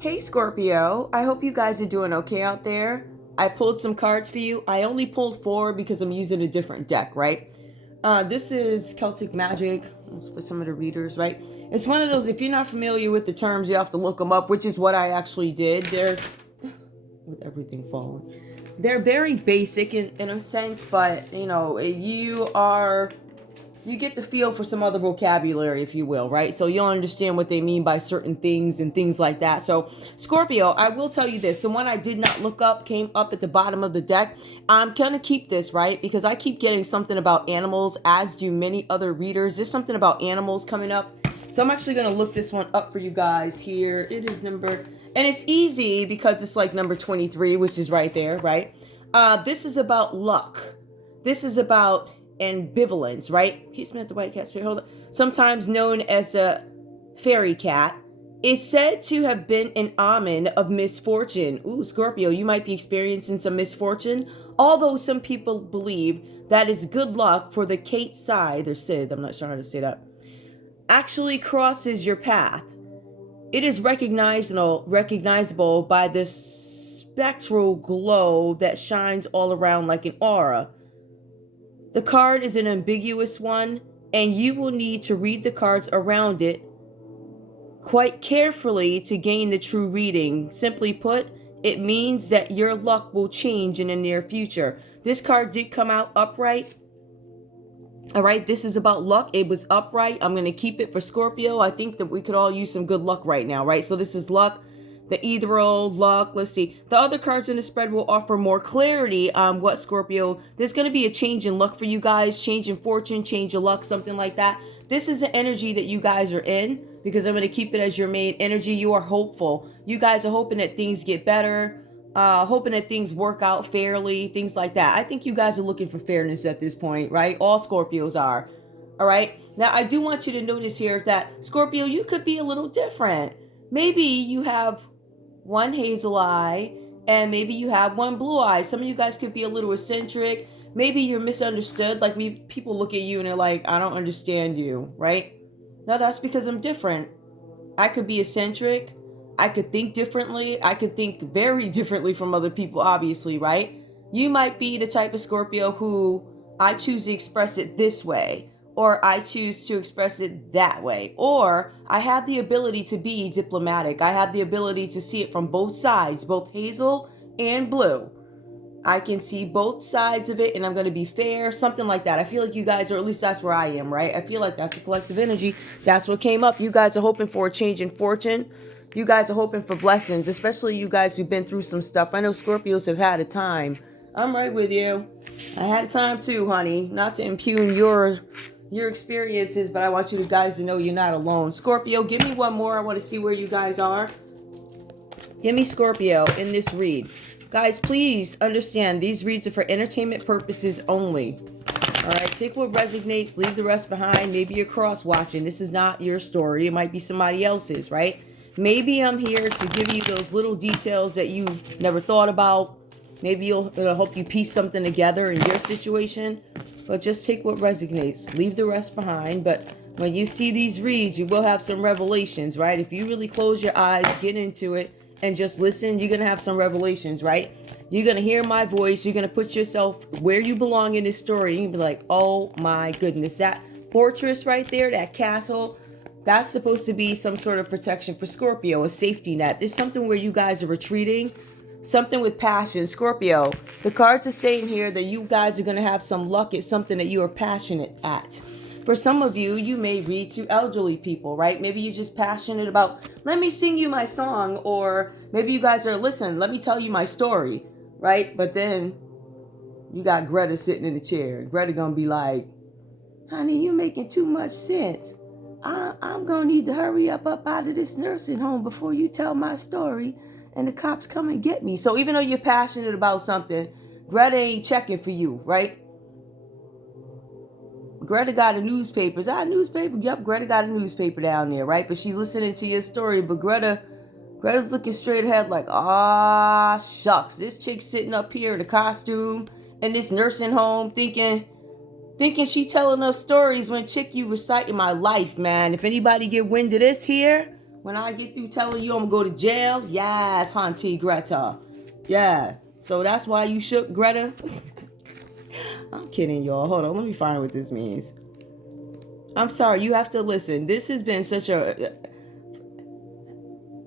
Hey Scorpio, I hope you guys are doing okay out there. I pulled some cards for you. I only pulled four because I'm using a different deck, right? This is Celtic Magic for some of the readers, right? It's one of those, if you're not familiar with the terms, you have to look them up, which is what I actually did. They're, with everything falling, they're very basic in a sense, but you get the feel for some other vocabulary, if you will, right? So you'll understand what they mean by certain things and things like that. So, Scorpio, I will tell you this. The one I did not look up came up at the bottom of the deck. I'm going to keep this, right? Because I keep getting something about animals, as do many other readers. There's something about animals coming up. So I'm actually going to look this one up for you guys here. It is number, and it's easy because it's like number 23, which is right there, right? This is about luck. This is about ambivalence, right? Keeps me at the white cat spirit. Hold on. Sometimes known as a fairy cat, is said to have been an omen of misfortune. Ooh, Scorpio, you might be experiencing some misfortune. Although some people believe that is good luck for the Kate side, or Sid, I'm not sure how to say that, actually crosses your path. It is recognizable by the spectral glow that shines all around like an aura. The card is an ambiguous one, and you will need to read the cards around it quite carefully to gain the true reading. Simply put, it means that your luck will change in the near future. This card did come out upright. All right, this is about luck. It was upright. I'm going to keep it for Scorpio. I think that we could all use some good luck right now, right? So this is luck. The ethereal, luck, let's see. The other cards in the spread will offer more clarity on what Scorpio, there's going to be a change in luck for you guys, change in fortune, change of luck, something like that. This is the energy that you guys are in, because I'm going to keep it as your main energy. You are hopeful. You guys are hoping that things get better, hoping that things work out fairly, things like that. I think you guys are looking for fairness at this point, right? All Scorpios are. All right. Now, I do want you to notice here that Scorpio, you could be a little different. Maybe you have one hazel eye, and maybe you have one blue eye. Some of you guys could be a little eccentric. Maybe you're misunderstood. Like, people look at you and they're like, I don't understand you, right? No, that's because I'm different. I could be eccentric. I could think differently. I could think very differently from other people, obviously, right? You might be the type of Scorpio who, I choose to express it this way, or I choose to express it that way, or I have the ability to be diplomatic. I have the ability to see it from both sides, both hazel and blue. I can see both sides of it, and I'm going to be fair, something like that. I feel like you guys, or at least that's where I am, right? I feel like that's the collective energy. That's what came up. You guys are hoping for a change in fortune. You guys are hoping for blessings, especially you guys who've been through some stuff. I know Scorpios have had a time. I'm right with you. I had a time too, honey. Not to impugn your experiences, but I want you guys to know you're not alone. Scorpio, give me one more. I want to see where you guys are. Give me Scorpio in this read. Guys, please understand, these reads are for entertainment purposes only. All right, take what resonates, leave the rest behind. Maybe you're cross-watching. This is not your story. It might be somebody else's, right? Maybe I'm here to give you those little details that you never thought about. Maybe it'll help you piece something together in your situation. But just take what resonates. Leave the rest behind. But when you see these reads, you will have some revelations, right? If you really close your eyes, get into it, and just listen, you're going to have some revelations, right? You're going to hear my voice. You're going to put yourself where you belong in this story. And you'll be like, oh my goodness, that fortress right there, that castle, that's supposed to be some sort of protection for Scorpio, a safety net. There's something where you guys are retreating. Something with passion. Scorpio, the cards are saying here that you guys are going to have some luck at something that you are passionate at. For some of you, you may read to elderly people, right? Maybe you're just passionate about, let me sing you my song. Or maybe you guys are, listen, let me tell you my story, right? But then you got Greta sitting in the chair. Greta going to be like, honey, you making too much sense. I'm going to need to hurry up out of this nursing home before you tell my story and the cops come and get me. So even though you're passionate about something, Greta ain't checking for you, right? Greta got a newspaper. Is that a newspaper? Yep, Greta got a newspaper down there, right? But she's listening to your story. But Greta's looking straight ahead like, ah, shucks. This chick's sitting up here in a costume in this nursing home thinking she telling us stories when chick, you reciting my life, man. If anybody get wind of this here, When I get through telling you I'm going to go to jail, yes, Auntie Greta. Yeah. So that's why you shook, Greta? I'm kidding, y'all. Hold on. Let me find what this means. I'm sorry. You have to listen. This has been such a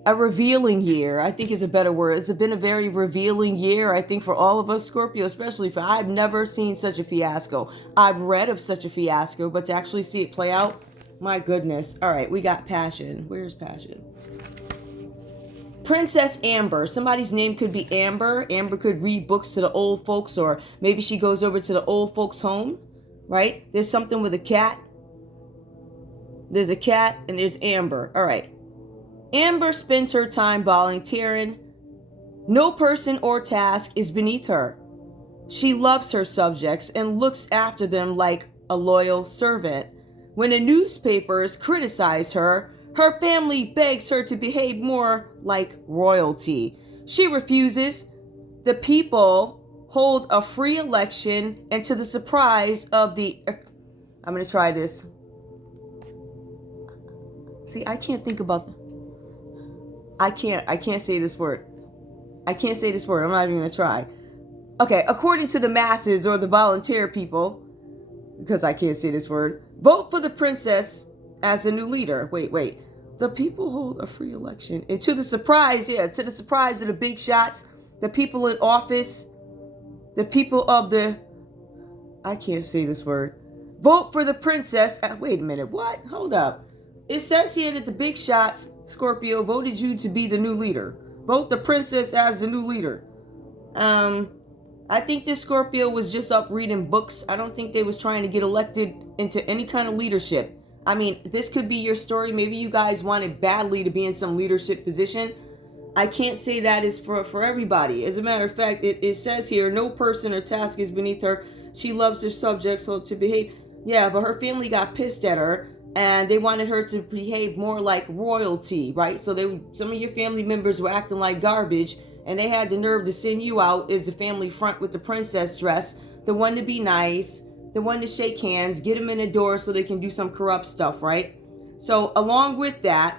revealing year. I think is a better word. It's been a very revealing year, I think, for all of us Scorpio, especially for I've never seen such a fiasco. I've read of such a fiasco, but to actually see it play out, my goodness. All right, we got passion. Where's passion? Princess Amber. Somebody's name could be Amber. Amber could read books to the old folks, or maybe she goes over to the old folks' home, right? There's something with a cat. There's a cat and there's Amber. All right. Amber spends her time volunteering. No person or task is beneath her. She loves her subjects and looks after them like a loyal servant. When the newspapers criticize her, her family begs her to behave more like royalty. She refuses. The people hold a free election, and to the surprise of the... I'm going to try this. See, I can't think about... I can't say this word. I can't say this word. I'm not even going to try. Okay, according to the masses or the volunteer people, because I can't say this word, vote for the princess as the new leader. Wait. The people hold a free election. And to the surprise of the big shots, the people in office, the people of the... I can't say this word. Vote for the princess. Wait a minute. What? Hold up. It says here that the big shots, Scorpio, voted you to be the new leader. Vote the princess as the new leader. I think this Scorpio was just up reading books. I don't think they was trying to get elected into any kind of leadership. I mean, this could be your story. Maybe you guys wanted badly to be in some leadership position. I can't say that is for everybody. As a matter of fact, it says here, no person or task is beneath her. She loves her subjects, so to behave. Yeah, but her family got pissed at her, and they wanted her to behave more like royalty, right? So some of your family members were acting like garbage, and they had the nerve to send you out as the family front with the princess dress, the one to be nice, the one to shake hands, get them in the door so they can do some corrupt stuff, right? So along with that,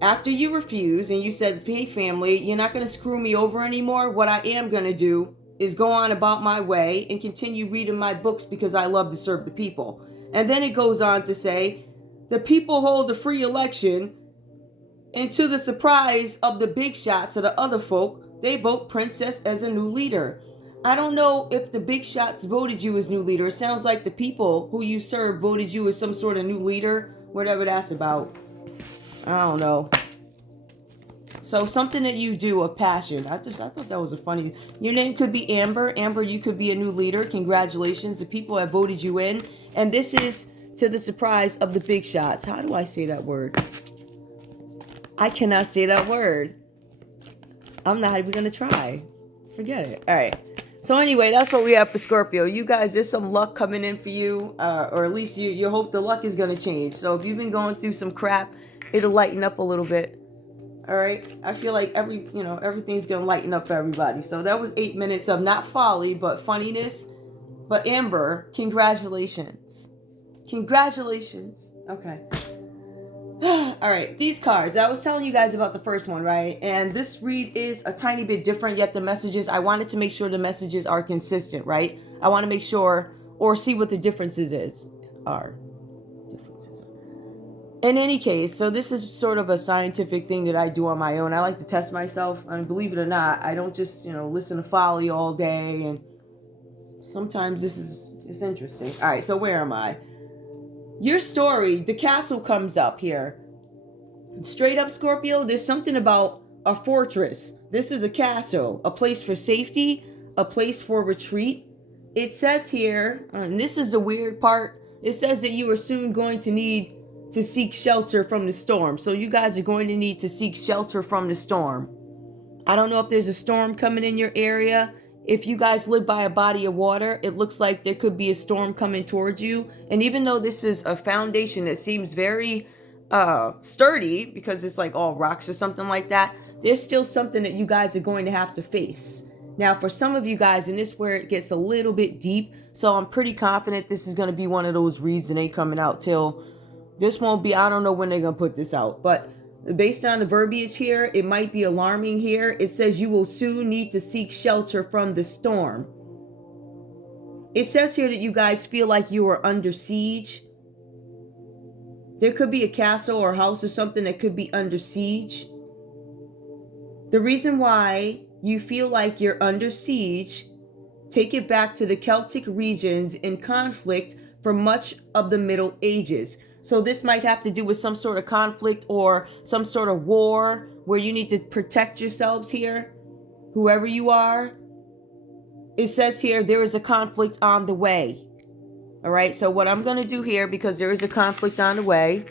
after you refuse and you said, hey family, you're not going to screw me over anymore, what I am going to do is go on about my way and continue reading my books because I love to serve the people. And then it goes on to say, the people hold a free election, and to the surprise of the big shots of the other folk, they vote princess as a new leader. I don't know if the big shots voted you as new leader. It sounds like the people who you serve voted you as some sort of new leader, whatever that's about. I don't know. So something that you do of passion. I thought that was a funny... Your name could be Amber. Amber, you could be a new leader. Congratulations. The people have voted you in. And this is to the surprise of the big shots. How do I say that word? I cannot say that word. I'm not even going to try. Forget it. All right. So anyway, that's what we have for Scorpio. You guys, there's some luck coming in for you. Or at least you hope the luck is going to change. So if you've been going through some crap, it'll lighten up a little bit. All right. I feel like everything's going to lighten up for everybody. So that was 8 minutes of not folly, but funniness. But Amber, congratulations. Congratulations. Okay. All right, these cards. I was telling you guys about the first one, right? And this read is a tiny bit different, yet the messages, I wanted to make sure the messages are consistent, right? I want to make sure, or see what the differences are. In any case, so this is sort of a scientific thing that I do on my own. I like to test myself, and believe it or not, I don't just, listen to folly all day, and sometimes it's interesting. All right, so where am I? Your story, the castle comes up here. Straight up, Scorpio, there's something about a fortress. This is a castle, a place for safety, a place for retreat. It says here, and this is the weird part, it says that you are soon going to need to seek shelter from the storm. So you guys are going to need to seek shelter from the storm. I don't know if there's a storm coming in your area. If you guys live by a body of water, it looks like there could be a storm coming towards you. And even though this is a foundation that seems very sturdy, because it's like all rocks or something like that, there's still something that you guys are going to have to face. Now, for some of you guys, and this is where it gets a little bit deep, so I'm pretty confident this is going to be one of those reads that ain't coming out till... This won't be... I don't know when they're going to put this out, but Based on the verbiage here, it might be alarming here. It says you will soon need to seek shelter from the storm. It says here that you guys feel like you are under siege. There could be a castle or house or something that could be under siege. The reason why you feel like you're under siege, take it back to the Celtic regions in conflict for much of the Middle Ages. So this might have to do with some sort of conflict or some sort of war where you need to protect yourselves here, whoever you are. It says here there is a conflict on the way. All right, so what I'm going to do here, because there is a conflict on the way,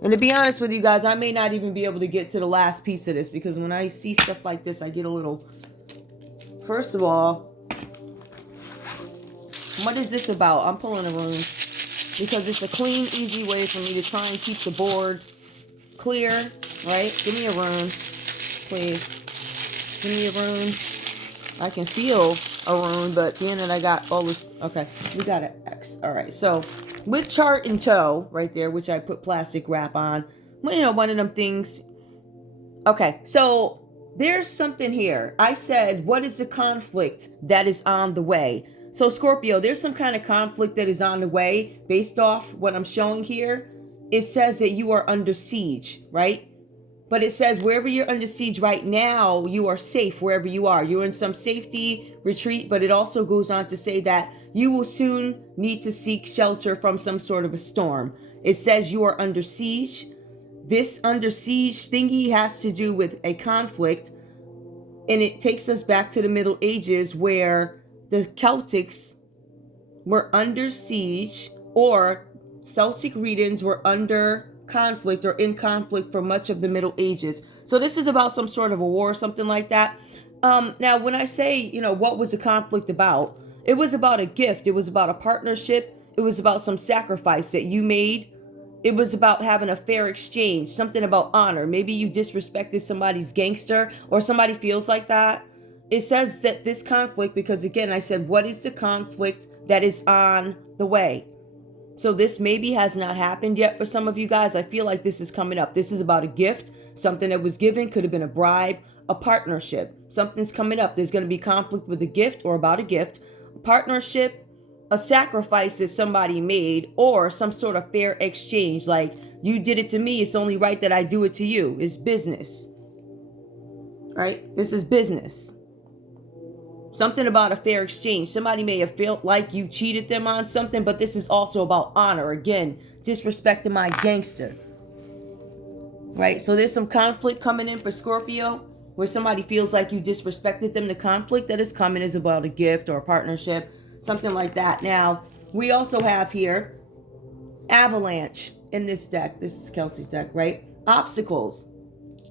and to be honest with you guys, I may not even be able to get to the last piece of this, because when I see stuff like this, I get a little... First of all, what is this about? I'm pulling a rune because it's a clean, easy way for me to try and keep the board clear, right? Give me a rune, please. Give me a rune. I can feel a rune, but being that I got all this... Okay, we got an X. All right, so with chart in tow right there, which I put plastic wrap on, you know, one of them things. Okay, so there's something here. I said, what is the conflict that is on the way? So Scorpio, there's some kind of conflict that is on the way based off what I'm showing here. It says that you are under siege, right? But it says wherever you're under siege right now, you are safe wherever you are. You're in some safety retreat, but it also goes on to say that you will soon need to seek shelter from some sort of a storm. It says you are under siege. This under siege thingy has to do with a conflict, and it takes us back to the Middle Ages where the Celtics were under siege, or Celtic regions were under conflict or in conflict for much of the Middle Ages. So this is about some sort of a war or something like that. Now, when I say, you know, what was the conflict about? It was about a gift. It was about a partnership. It was about some sacrifice that you made. It was about having a fair exchange, something about honor. Maybe you disrespected somebody's gangster or somebody feels like that. It says that this conflict, because again, I said, what is the conflict that is on the way? So this maybe has not happened yet for some of you guys. I feel like this is coming up. This is about a gift, something that was given, could have been a bribe, a partnership. Something's coming up. There's going to be conflict with a gift or about a gift, a partnership, a sacrifice that somebody made, or some sort of fair exchange. Like, you did it to me, it's only right that I do it to you. It's business, right? This is business. Something about a fair exchange. Somebody may have felt like you cheated them on something, but this is also about honor. Again, disrespecting my gangster. Right? So there's some conflict coming in for Scorpio, where somebody feels like you disrespected them. The conflict that is coming is about a gift or a partnership, something like that. Now, we also have here avalanche in this deck. This is Celtic deck, right? Obstacles.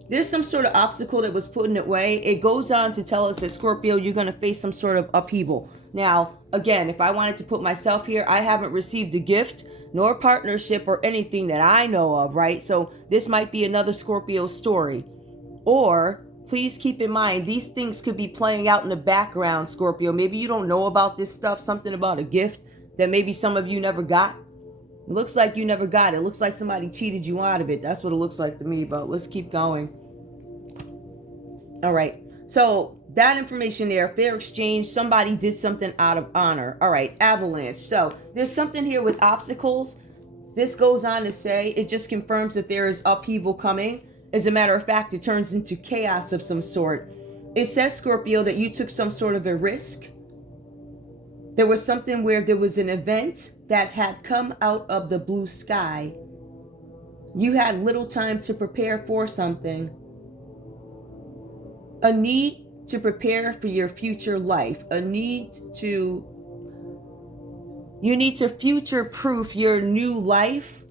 There's some sort of obstacle that was put in the way. It goes on to tell us that Scorpio, you're going to face some sort of upheaval. Now, again, if I wanted to put myself here, I haven't received a gift nor partnership or anything that I know of, right? So this might be another Scorpio story. Or please keep in mind, these things could be playing out in the background, Scorpio. Maybe you don't know about this stuff, something about a gift that maybe some of you never got. It looks like you never got it. It looks like somebody cheated you out of it. That's what it looks like to me, but let's keep going. All right, so that information there, fair exchange, somebody did something out of honor. All right, avalanche. So there's something here with obstacles. This goes on to say, it just confirms that there is upheaval coming. As a matter of fact, it turns into chaos of some sort. It says, Scorpio, that you took some sort of a risk. There was something where there was an event that had come out of the blue sky. You had little time to prepare for something. A need to prepare for your future life. You need to future-proof your new life.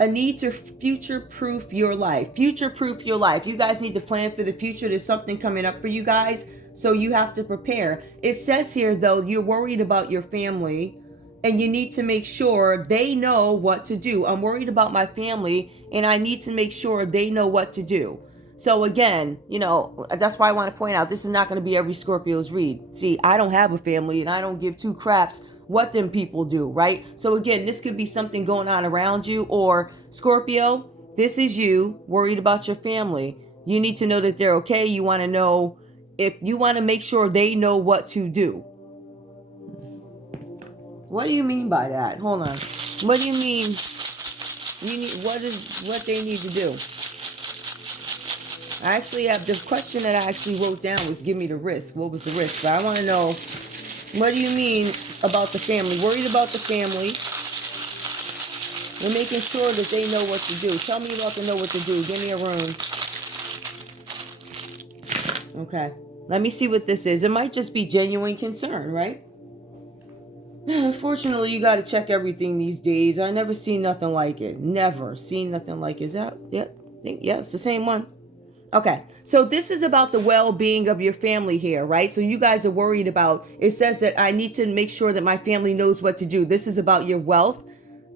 A need to future-proof your life. Future-proof your life. You guys need to plan for the future. There's something coming up for you guys, so you have to prepare. It says here, though, you're worried about your family, and you need to make sure they know what to do. I'm worried about my family, and I need to make sure they know what to do. So again, you know, that's why I want to point out, this is not going to be every Scorpio's read. See, I don't have a family, and I don't give two craps what them people do, right? So again, this could be something going on around you, or Scorpio, This is you worried about your family. You need to know that they're okay. You want to know if you want to make sure they know what to do. What do you mean by that? Hold on. What do you mean? What they need to do? I actually have the question that I actually wrote down was give me the risk. What was the risk? But I want to know, what do you mean about the family? Worried about the family. We're making sure that they know what to do. Tell me about to know what to do. Give me a rune. Okay. Let me see what this is. It might just be genuine concern, right? Unfortunately, you got to check everything these days. I never seen nothing like it. Never seen nothing like it. Is that, yeah, it's the same one. Okay, so this is about the well-being of your family here, right? So you guys are worried about, it says that I need to make sure that my family knows what to do. This is about your wealth.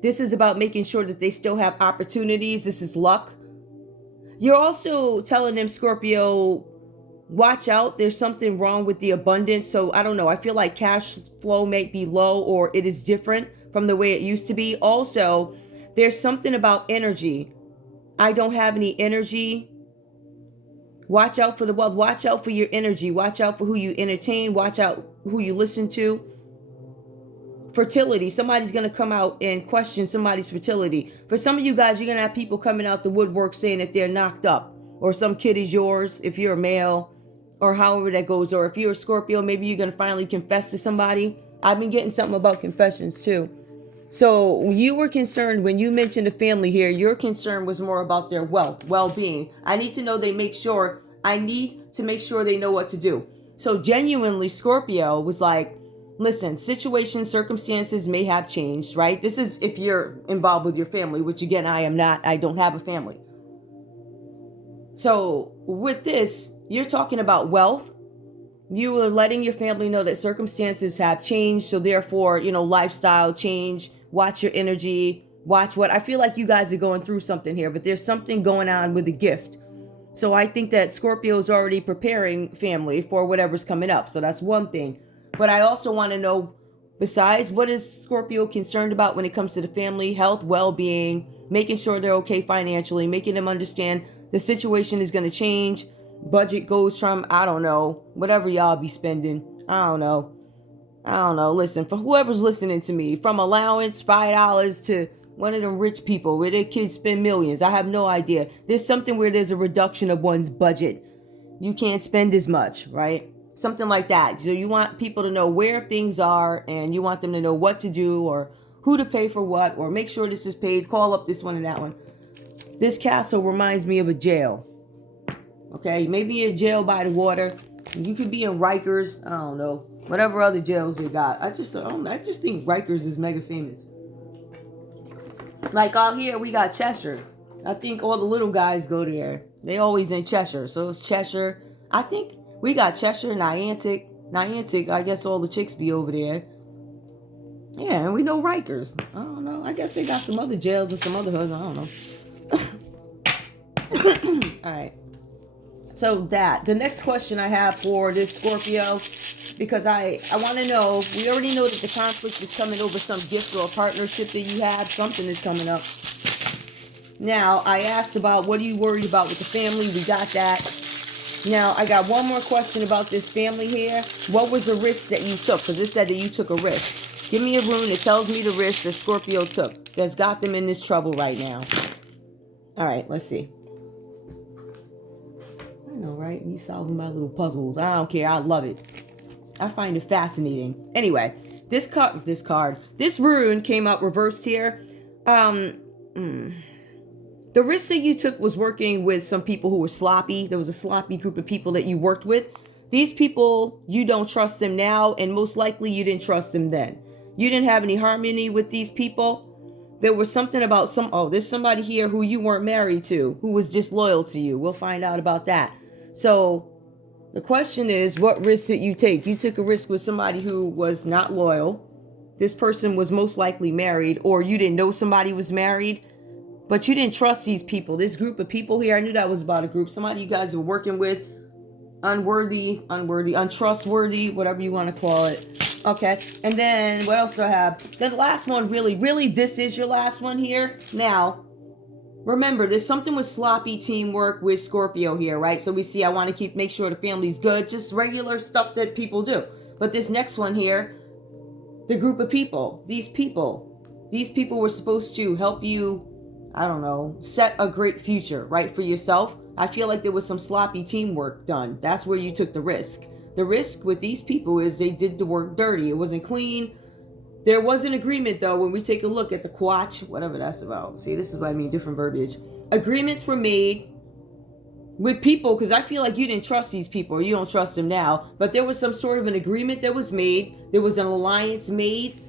This is about making sure that they still have opportunities. This is luck. You're also telling them, Scorpio, watch out. There's something wrong with the abundance. So I don't know. I feel like cash flow may be low or it is different from the way it used to be. Also, there's something about energy. I don't have any energy. Watch out for the wealth. Watch out for your energy. Watch out for who you entertain. Watch out who you listen to. Fertility. Somebody's going to come out and question somebody's fertility. For some of you guys, you're going to have people coming out the woodwork saying that they're knocked up. Or some kid is yours if you're a male. Or however that goes. Or if you're a Scorpio, maybe you're going to finally confess to somebody. I've been getting something about confessions too. So you were concerned when you mentioned the family here, your concern was more about their wealth, well-being. I need to know they make sure, I need to make sure they know what to do. So genuinely, Scorpio was like, listen, situations, circumstances may have changed, right? This is if you're involved with your family, which again, I am not. I don't have a family. So with this, you're talking about wealth. You are letting your family know that circumstances have changed. So therefore, lifestyle change. Watch your energy. Watch what I feel like you guys are going through something here, but there's something going on with the gift. So I think that Scorpio is already preparing family for whatever's coming up. So that's one thing. But I also want to know, besides, what is Scorpio concerned about when it comes to the family, health, well-being, making sure they're okay financially, making them understand the situation is going to change. Budget goes from, I don't know, whatever y'all be spending. I don't know. Listen, for whoever's listening to me, from allowance, $5 to one of them rich people where their kids spend millions. I have no idea. There's something where there's a reduction of one's budget. You can't spend as much, right? Something like that. So you want people to know where things are and you want them to know what to do or who to pay for what or make sure this is paid. Call up this one and that one. This castle reminds me of a jail. Okay, maybe in jail by the water. You could be in Rikers. I don't know. Whatever other jails they got. I just think Rikers is mega famous. Like out here, we got Cheshire. I think all the little guys go there. They always in Cheshire. So it's Cheshire. I think we got Cheshire, Niantic. I guess all the chicks be over there. Yeah, and we know Rikers. I don't know. I guess they got some other jails or some other hoods. I don't know. All right. So the next question I have for this Scorpio, because I want to know, we already know that the conflict is coming over some gift or a partnership that you have. Something is coming up. Now, I asked about what are you worried about with the family. We got that. Now, I got one more question about this family here. What was the risk that you took? Because it said that you took a risk. Give me a rune that tells me the risk that Scorpio took that's got them in this trouble right now. All right, let's see. I know, right? You solving my little puzzles. I don't care. I love it. I find it fascinating. Anyway, this rune came out reversed here. The risk that you took was working with some people who were sloppy. There was a sloppy group of people that you worked with. These people, you don't trust them now, and most likely you didn't trust them then. You didn't have any harmony with these people. There was something about there's somebody here who you weren't married to, who was disloyal to you. We'll find out about that. So the question is, what risk did you take? You took a risk with somebody who was not loyal. This person was most likely married, or you didn't know somebody was married, but you didn't trust these people. This group of people here, I knew that was about a group. Somebody you guys were working with, untrustworthy, whatever you want to call it. Okay, and then what else do I have? Then the last one, really, this is your last one here. Now, Remember, there's something with sloppy teamwork with Scorpio here, right? So we see, I want to make sure the family's good, just regular stuff that people do. But this next one here, the group of people, these people were supposed to help you, I don't know, set a great future, right, for yourself. I feel like there was some sloppy teamwork done. That's where you took the risk. The risk with these people is they did the work dirty. It wasn't clean. There was an agreement, though, when we take a look at the quatch, whatever that's about. See, this is what I mean, different verbiage. Agreements were made with people, because I feel like you didn't trust these people, or you don't trust them now. But there was some sort of an agreement that was made. There was an alliance made.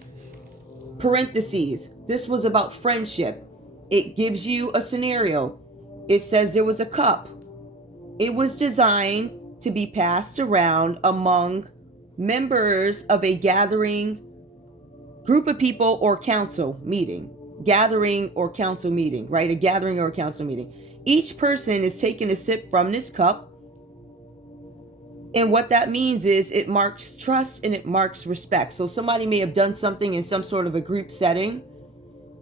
Parentheses. This was about friendship. It gives you a scenario. It says there was a cup. It was designed to be passed around among members of a gathering, group of people, or council meeting. Gathering or council meeting, right? A gathering or a council meeting. Each person is taking a sip from this cup. And what that means is it marks trust and it marks respect. So somebody may have done something in some sort of a group setting.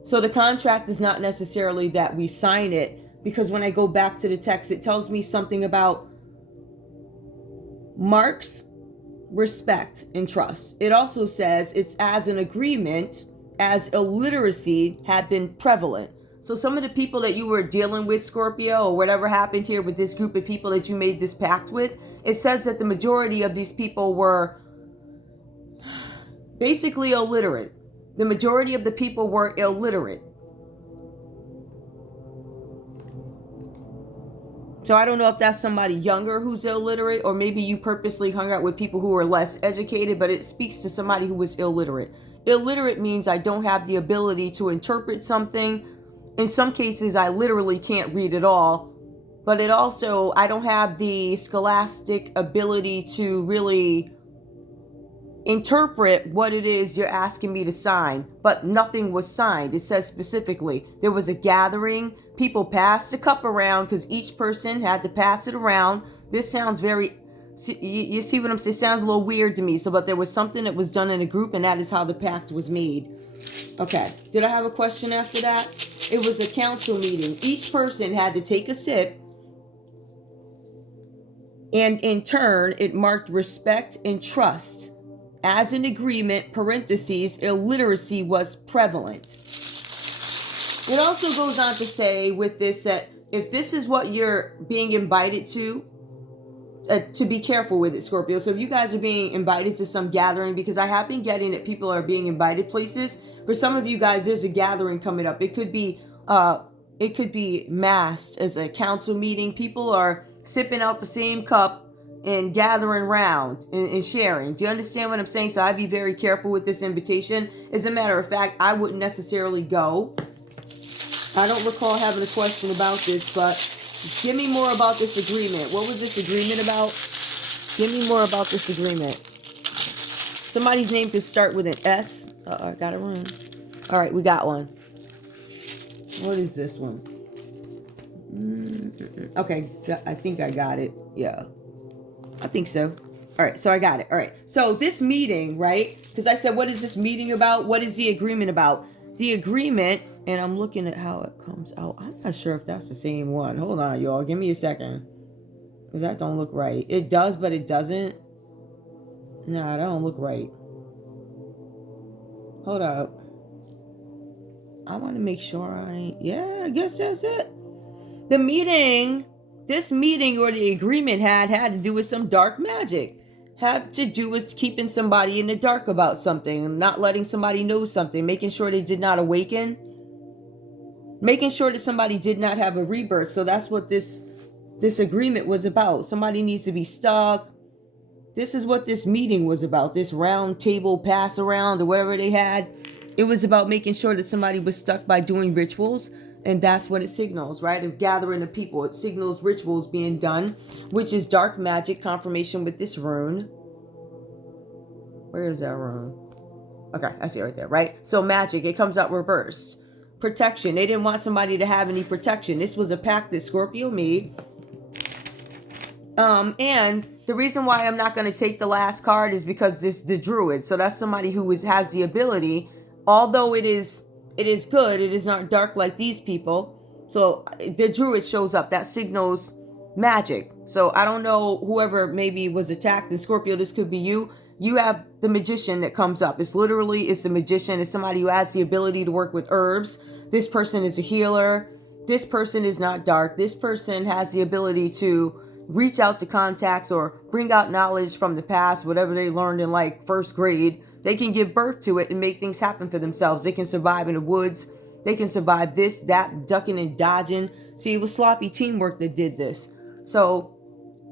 So the contract is not necessarily that we sign it, because when I go back to the text, it tells me something about marks, respect, and trust. It also says it's as an agreement as illiteracy had been prevalent. So some of the people that you were dealing with, Scorpio, or whatever happened here with this group of people that you made this pact with, it says that the majority of these people were basically illiterate. The majority of the people were illiterate. So I don't know if that's somebody younger who's illiterate, or maybe you purposely hung out with people who are less educated, but it speaks to somebody who was illiterate. Illiterate means I don't have the ability to interpret something. In some cases, I literally can't read at all. But it also, I don't have the scholastic ability to really interpret what it is you're asking me to sign. But nothing was signed. It says specifically, there was a gathering. People passed the cup around because each person had to pass it around. This sounds very, you see what I'm saying? It sounds a little weird to me. So, but there was something that was done in a group, and that is how the pact was made. Okay. Did I have a question after that? It was a council meeting. Each person had to take a sip. And in turn, it marked respect and trust. As an agreement, parentheses, illiteracy was prevalent. It also goes on to say with this that if this is what you're being invited to be careful with it, Scorpio. So if you guys are being invited to some gathering, because I have been getting that people are being invited places. For some of you guys, there's a gathering coming up. It could be masked as a council meeting. People are sipping out the same cup and gathering round and sharing. Do you understand what I'm saying? So I'd be very careful with this invitation. As a matter of fact, I wouldn't necessarily go. I don't recall having a question about this, but give me more about this agreement. What was this agreement about? Give me more about this agreement. Somebody's name could start with an S. I got it wrong. All right, we got one. What is this one? Okay, I think I got it. Yeah, I think so. All right, so I got it. All right, so this meeting, right? Because I said, what is this meeting about? What is the agreement about? The agreement, and I'm looking at how it comes out. I'm not sure if that's the same one. Hold on, y'all. Give me a second. Because that don't look right. It does, but it doesn't. Nah, that don't look right. Hold up. I want to make sure yeah, I guess that's it. The meeting, this meeting or the agreement had to do with some dark magic. Had to do with keeping somebody in the dark about something, not letting somebody know something, making sure they did not awaken, making sure that somebody did not have a rebirth. So that's what this agreement was about. Somebody needs to be stuck. This is what this meeting was about. This round table pass around or whatever they had. It was about making sure that somebody was stuck by doing rituals. And that's what it signals, right? Of gathering of people. It signals rituals being done, which is dark magic confirmation with this rune. Where is that rune? Okay, I see it right there, right? So magic, it comes out reversed. Protection. They didn't want somebody to have any protection. This was a pact that Scorpio made. And the reason why I'm not going to take the last card is because the druid. So that's somebody who has the ability, although it is good, it is not dark like these people. So the druid shows up. That signals magic. So I don't know, whoever maybe was attacked in Scorpio, this could be you. You have the magician that comes up. It's a magician. It's somebody who has the ability to work with herbs. This person is a healer. This person is not dark. This person has the ability to reach out to contacts or bring out knowledge from the past, whatever they learned in like first grade. They can give birth to it and make things happen for themselves. They can survive in the woods. They can survive this, that, ducking and dodging. See, it was sloppy teamwork that did this. So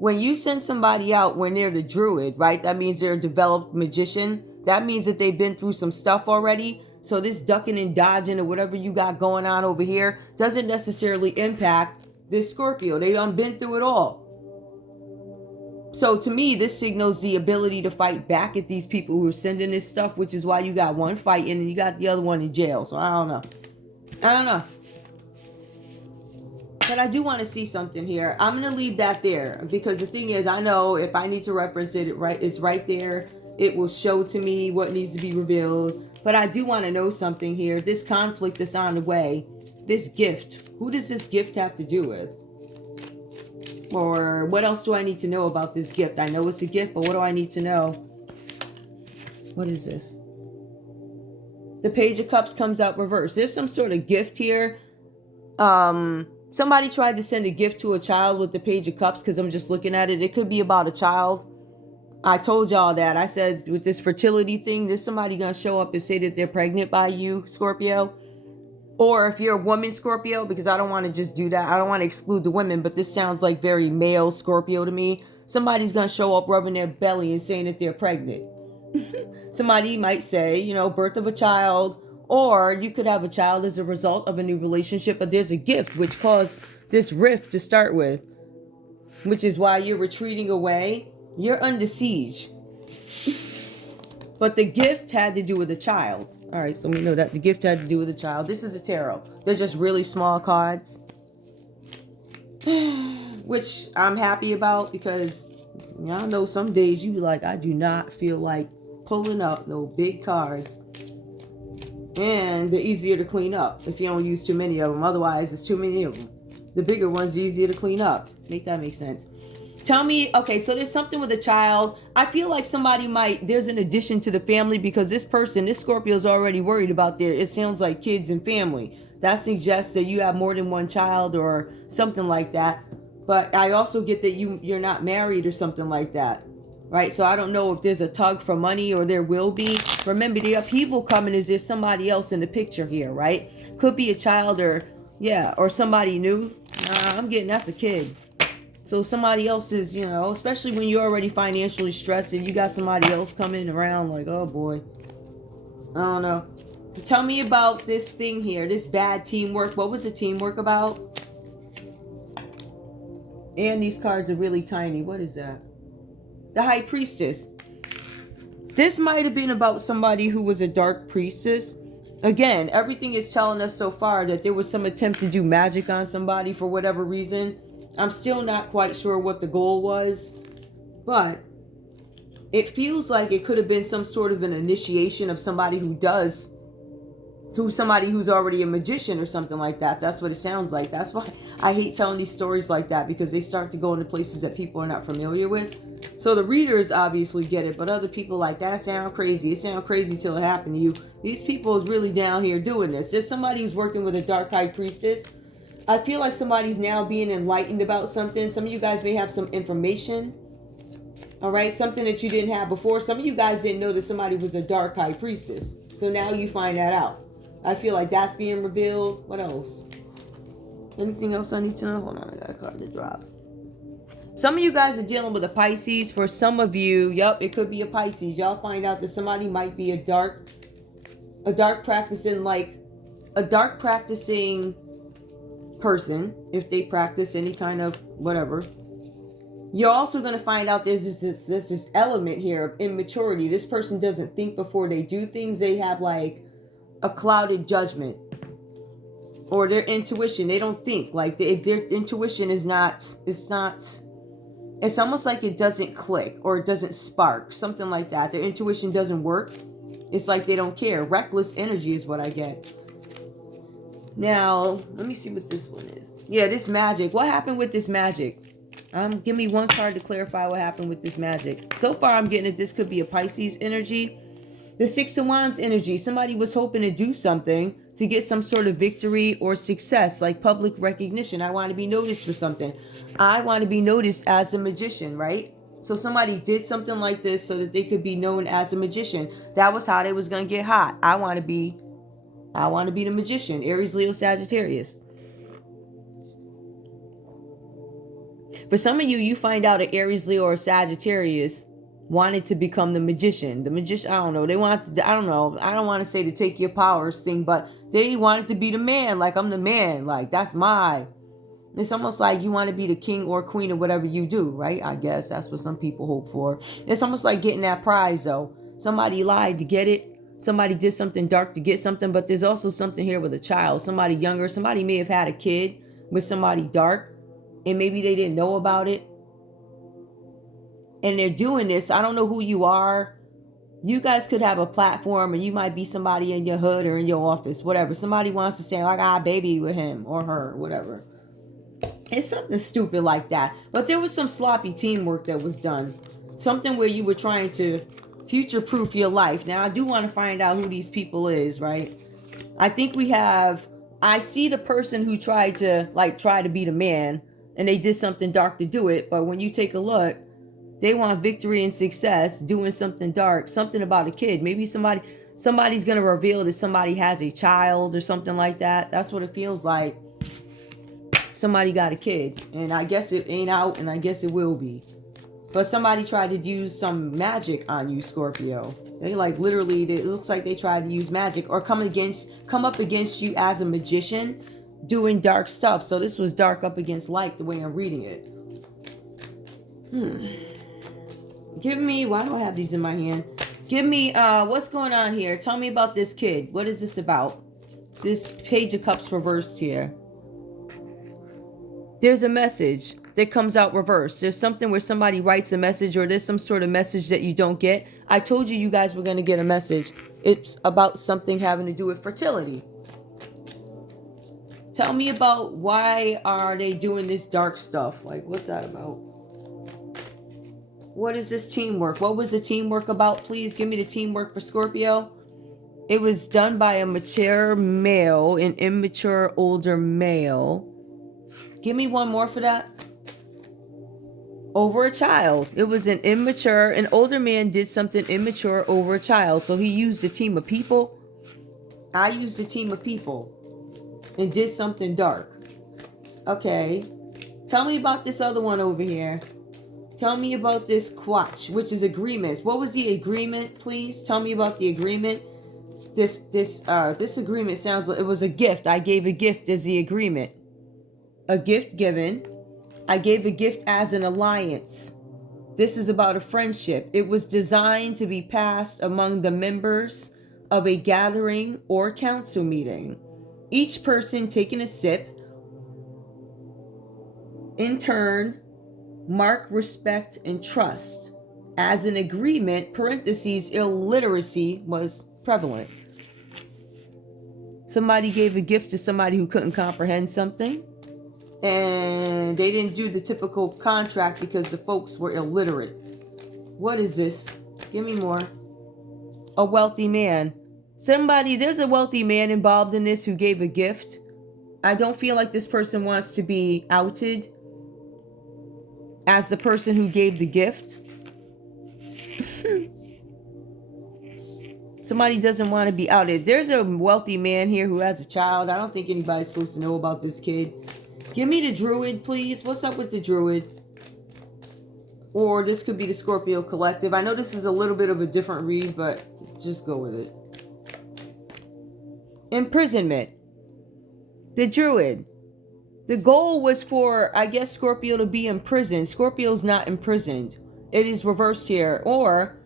when you send somebody out when they're the druid, right, that means they're a developed magician. That means that they've been through some stuff already. So this ducking and dodging or whatever you got going on over here doesn't necessarily impact this Scorpio. They've been through it all. So to me, this signals the ability to fight back at these people who are sending this stuff, which is why you got one fighting and you got the other one in jail. So I don't know. But I do want to see something here. I'm going to leave that there because the thing is, I know if I need to reference it, it's right there. It will show to me what needs to be revealed. But I do want to know something here. This conflict that's on the way, this gift, who does this gift have to do with? Or what else do I need to know about this gift? I know it's a gift, but what do I need to know? What is this? The Page of Cups comes out reversed. There's some sort of gift here. Somebody tried to send a gift to a child with the Page of Cups because I'm just looking at it. It could be about a child. I told y'all that. I said with this fertility thing, there's somebody going to show up and say that they're pregnant by you, Scorpio. Or if you're a woman, Scorpio, because I don't want to just do that. I don't want to exclude the women, but this sounds like very male Scorpio to me. Somebody's going to show up rubbing their belly and saying that they're pregnant. Somebody might say, you know, birth of a child, or you could have a child as a result of a new relationship, but there's a gift which caused this rift to start with, which is why you're retreating away. You're under siege. But the gift had to do with a child. All right, so we know that the gift had to do with a child. This is a tarot. They're just really small cards, which I'm happy about because y'all know some days you be like, I do not feel like pulling up no big cards. And they're easier to clean up if you don't use too many of them. Otherwise, it's too many of them. The bigger ones are easier to clean up. Make that make sense. Tell me, okay, so there's something with a child. I feel like there's an addition to the family because this Scorpio is already worried about it sounds like kids and family. That suggests that you have more than one child or something like that. But I also get that you're not married or something like that, right? So I don't know if there's a tug for money or there will be. Remember, the upheaval coming is there's somebody else in the picture here, right? Could be a child or somebody new. I'm getting that's a kid. So somebody else is, you know, especially when you're already financially stressed and you got somebody else coming around like, oh boy. I don't know. Tell me about this thing here, this bad teamwork. What was the teamwork about? And these cards are really tiny. What is that? The High Priestess. This might have been about somebody who was a dark priestess. Again, everything is telling us so far that there was some attempt to do magic on somebody for whatever reason. I'm still not quite sure what the goal was, but it feels like it could have been some sort of an initiation of somebody who's already a magician or something like that. That's what it sounds like. That's why I hate telling these stories like that, because they start to go into places that people are not familiar with. So the readers obviously get it, but other people like, that sound crazy. It sounds crazy till it happened to you. These people is really down here doing this. There's somebody who's working with a dark high priestess. I feel like somebody's now being enlightened about something. Some of you guys may have some information. All right, something that you didn't have before. Some of you guys didn't know that somebody was a dark high priestess. So now you find that out. I feel like that's being revealed. What else? Anything else I need to know? Hold on, I got a card to drop. Some of you guys are dealing with a Pisces. For some of you, yep, it could be a Pisces. Y'all find out that somebody might be a dark practicing person, if they practice any kind of whatever. You're also going to find out there's this element here of immaturity. This person doesn't think before they do things. They have like a clouded judgment, or their intuition. They don't think like their intuition is not. It's almost like it doesn't click or it doesn't spark, something like that. Their intuition doesn't work. It's like they don't care. Reckless energy is what I get. Now, let me see what this one is. Yeah, this magic. What happened with this magic? Give me one card to clarify what happened with this magic. So far, I'm getting that this could be a Pisces energy. The Six of Wands energy. Somebody was hoping to do something to get some sort of victory or success, like public recognition. I want to be noticed for something. I want to be noticed as a magician, right? So somebody did something like this so that they could be known as a magician. That was how they was going to get hot. I want to be the magician. Aries, Leo, Sagittarius. For some of you, you find out an Aries, Leo, or Sagittarius wanted to become the magician. The magician, I don't know. They want, I don't know. I don't want to say to take your powers thing, but they wanted to be the man. Like, I'm the man. Like, that's my. It's almost like you want to be the king or queen of whatever you do, right? I guess that's what some people hope for. It's almost like getting that prize, though. Somebody lied to get it. Somebody did something dark to get something, but there's also something here with a child. Somebody younger. Somebody may have had a kid with somebody dark, and maybe they didn't know about it. And they're doing this. I don't know who you are. You guys could have a platform, and you might be somebody in your hood or in your office, whatever. Somebody wants to say, I got a baby with him or her, whatever. It's something stupid like that. But there was some sloppy teamwork that was done. Something where you were trying to future-proof your life. Now, I do want to find out who these people is, right? I think we have... I see the person who tried to, try to be the man, and they did something dark to do it. But when you take a look, they want victory and success, doing something dark, something about a kid. Maybe somebody's going to reveal that somebody has a child or something like that. That's what it feels like. Somebody got a kid, and I guess it ain't out, and I guess it will be. But somebody tried to use some magic on you, Scorpio. They literally, it looks like they tried to use magic or come up against you as a magician doing dark stuff. So this was dark up against light the way I'm reading it. Give me, why do I have these in my hand? Give me, what's going on here? Tell me about this kid. What is this about? This Page of Cups reversed here. There's a message that comes out reversed. There's something where somebody writes a message, or there's some sort of message that you don't get. I told you guys were going to get a message. It's about something having to do with fertility. Tell me about why are they doing this dark stuff? What's that about? What is this teamwork? What was the teamwork about? Please give me the teamwork for Scorpio. It was done by a mature male, an immature older male. Give me one more for that. Over a child. It was an older man did something immature over a child. So he used a team of people. I used a team of people and did something dark. Okay. Tell me about this other one over here. Tell me about this quatch, which is agreements. What was the agreement, please? Tell me about the agreement. This agreement sounds like it was a gift. I gave a gift as the agreement. A gift given. I gave a gift as an alliance. This is about a friendship. It was designed to be passed among the members of a gathering or council meeting. Each person taking a sip. In turn, mark respect and trust. As an agreement, parentheses, illiteracy was prevalent. Somebody gave a gift to somebody who couldn't comprehend something. And they didn't do the typical contract because the folks were illiterate. What is this? Give me more. A wealthy man. There's a wealthy man involved in this who gave a gift. I don't feel like this person wants to be outed as the person who gave the gift. Somebody doesn't want to be outed. There's a wealthy man here who has a child. I don't think anybody's supposed to know about this kid. Give me the Druid, please. What's up with the Druid? Or this could be the Scorpio Collective. I know this is a little bit of a different read, but just go with it. Imprisonment. The Druid. The goal was for, I guess, Scorpio to be imprisoned. Scorpio's not imprisoned. It is reversed here. Or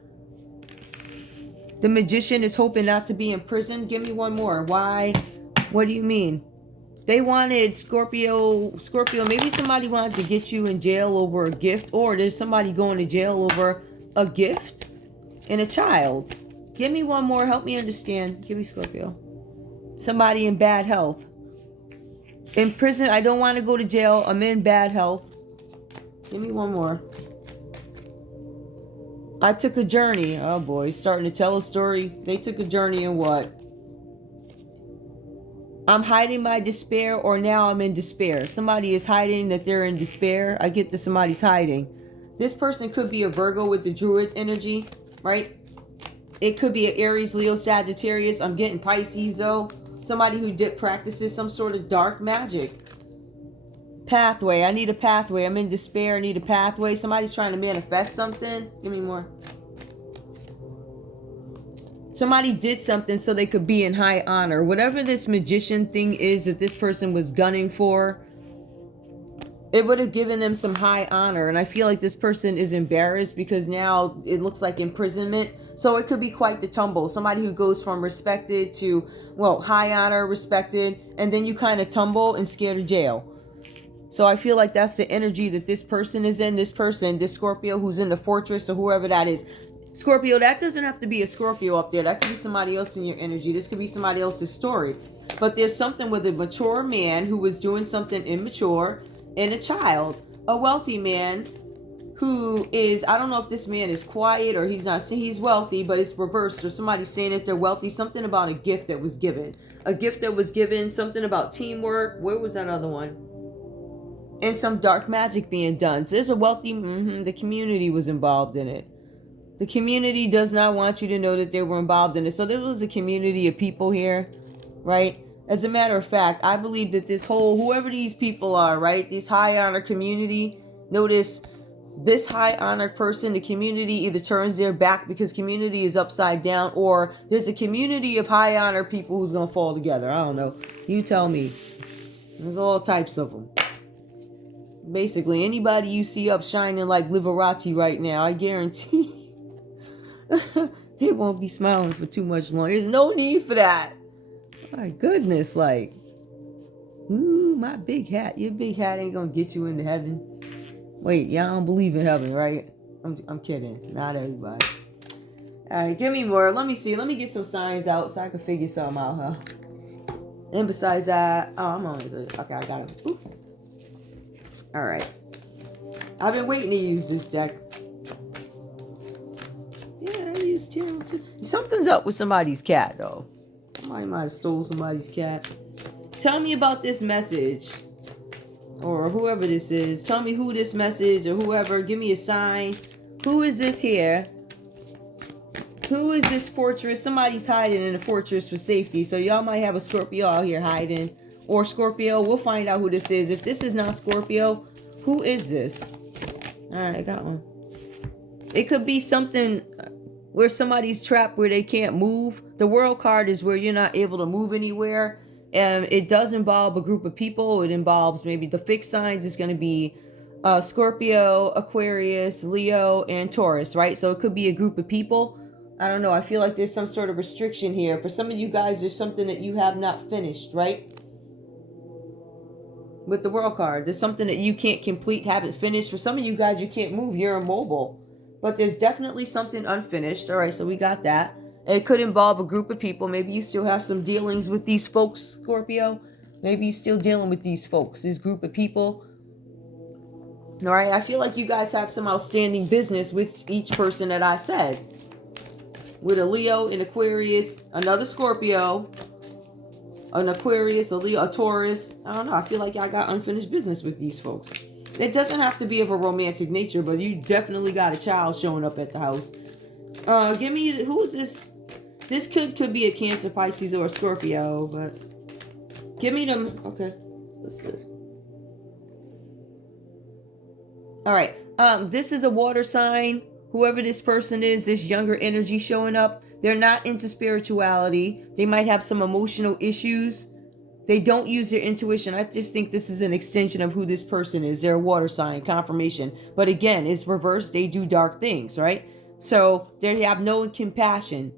the Magician is hoping not to be imprisoned. Give me one more. Why? What do you mean? They wanted Scorpio, maybe somebody wanted to get you in jail over a gift, or there's somebody going to jail over a gift and a child. Give me one more. Help me understand. Give me Scorpio. Somebody in bad health. In prison, I don't want to go to jail. I'm in bad health. Give me one more. I took a journey. Oh boy, he's starting to tell a story. They took a journey in what? I'm hiding my despair, or now I'm in despair. Somebody is hiding that they're in despair. I get that somebody's hiding. This person could be a Virgo with the Druid energy, right? It could be an Aries, Leo, Sagittarius. I'm getting Pisces though. Somebody who practices some sort of dark magic. Pathway. I need a pathway. I'm in despair. I need a pathway. Somebody's trying to manifest something. Give me more. Somebody did something so they could be in high honor. Whatever this magician thing is that this person was gunning for, it would have given them some high honor. And I feel like this person is embarrassed because now it looks like imprisonment. So it could be quite the tumble. Somebody who goes from respected to, well, high honor, respected, and then you kind of tumble and scared of jail. So I feel like that's the energy that this person is in. This person, this Scorpio who's in the fortress, or whoever that is. Scorpio, that doesn't have to be a Scorpio up there. That could be somebody else in your energy. This could be somebody else's story. But there's something with a mature man who was doing something immature, and a child. A wealthy man who is, I don't know if this man is quiet or he's not, he's wealthy, but it's reversed. Or somebody's saying that they're wealthy. Something about a gift that was given. A gift that was given. Something about teamwork. Where was that other one? And some dark magic being done. So there's a wealthy, the community was involved in it. The community does not want you to know that they were involved in it. So there was a community of people here, right? As a matter of fact, I believe that this whole, whoever these people are, right? This high honor community, notice this high honored person, the community either turns their back because community is upside down, or there's a community of high honor people who's going to fall together. I don't know. You tell me. There's all types of them. Basically, anybody you see up shining like Liberace right now, I guarantee they won't be smiling for too much longer. There's no need for that. My goodness, like, ooh, my big hat. Your big hat ain't gonna get you into heaven. Wait, y'all don't believe in heaven, right? I'm kidding. Not everybody. All right, give me more. Let me see. Let me get some signs out so I can figure something out, huh? And besides that, oh, I'm only good. Okay, I got it. Ooh. All right. I've been waiting to use this deck. Yeah, I used channel 2. Something's up with somebody's cat, though. Somebody might have stole somebody's cat. Tell me about this message. Or whoever this is. Tell me who this message or whoever. Give me a sign. Who is this here? Who is this fortress? Somebody's hiding in a fortress for safety. So y'all might have a Scorpio out here hiding. Or Scorpio. We'll find out who this is. If this is not Scorpio, who is this? Alright, I got one. It could be something where somebody's trapped where they can't move. The World card is where you're not able to move anywhere. And it does involve a group of people. It involves maybe the fixed signs is going to be Scorpio, Aquarius, Leo, and Taurus, right? So it could be a group of people. I don't know. I feel like there's some sort of restriction here. For some of you guys, there's something that you have not finished, right? With the World card, there's something that you can't complete, haven't finished. For some of you guys, you can't move. You're immobile. But there's definitely something unfinished. All right, so we got that. It could involve a group of people. Maybe you still have some dealings with these folks, Scorpio. Maybe you're still dealing with these folks, this group of people. All right, I feel like you guys have some outstanding business with each person that I said. With a Leo, an Aquarius, another Scorpio, an Aquarius, a Leo, a Taurus. I don't know. I feel like y'all got unfinished business with these folks. It doesn't have to be of a romantic nature, but you definitely got a child showing up at the house. Give me, who's this? This could be a Cancer, Pisces, or a Scorpio, but give me them. Okay, what's this? All right. This is a water sign. Whoever this person is, this younger energy showing up, they're not into spirituality. They might have some emotional issues. They don't use their intuition. I just think this is an extension of who this person is. They're a water sign, confirmation. But again, it's reversed. They do dark things, right? So they have no compassion.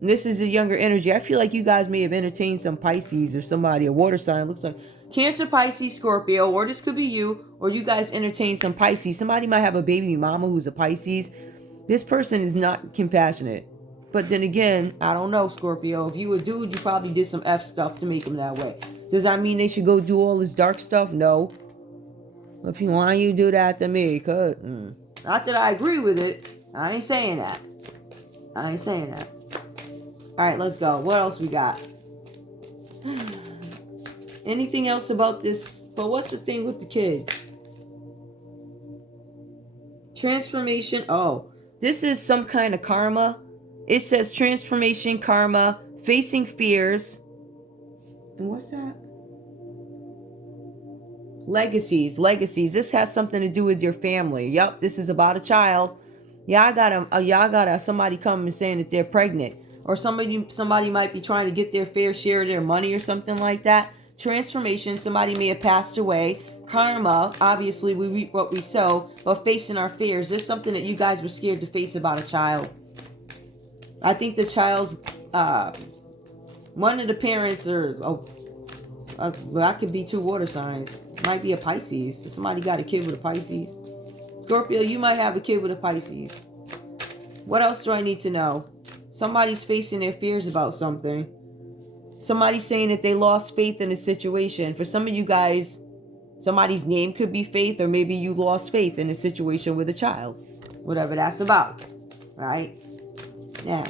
And this is a younger energy. I feel like you guys may have entertained some Pisces or somebody, a water sign. Looks like Cancer, Pisces, Scorpio, or this could be you, or you guys entertain some Pisces. Somebody might have a baby mama who's a Pisces. This person is not compassionate. But then again, I don't know, Scorpio. If you a dude, you probably did some F stuff to make him that way. Does that mean they should go do all this dark stuff? No. If you why you do that to me? Cause not that I agree with it. I ain't saying that. I ain't saying that. All right, let's go. What else we got? Anything else about this? But what's the thing with the kid? Transformation. Oh, this is some kind of karma. It says transformation, karma, facing fears. And what's that? Legacies. This has something to do with your family. Yep, this is about a child. Y'all got somebody coming saying that they're pregnant. Or somebody might be trying to get their fair share of their money or something like that. Transformation, somebody may have passed away. Karma, obviously we reap what we sow, but facing our fears. There's something that you guys were scared to face about a child. I think the child's, one of the parents that could be 2 water signs. Might be a Pisces. Somebody got a kid with a Pisces. Scorpio, you might have a kid with a Pisces. What else do I need to know? Somebody's facing their fears about something. Somebody's saying that they lost faith in a situation. For some of you guys, somebody's name could be Faith, or maybe you lost faith in a situation with a child. Whatever that's about. Right? Now,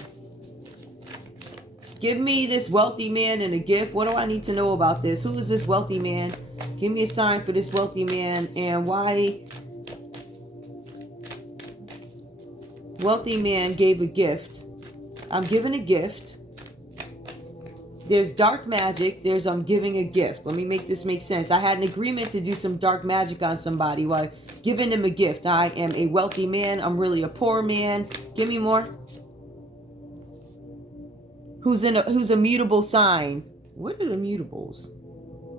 give me this wealthy man and a gift. What do I need to know about this? Who is this wealthy man? Give me a sign for this wealthy man and why wealthy man gave a gift. I'm giving a gift. There's dark magic. There's I'm giving a gift. Let me make this make sense. I had an agreement to do some dark magic on somebody while giving them a gift. I am a wealthy man. I'm really a poor man. Give me more. Who's a mutable sign? What are the mutables?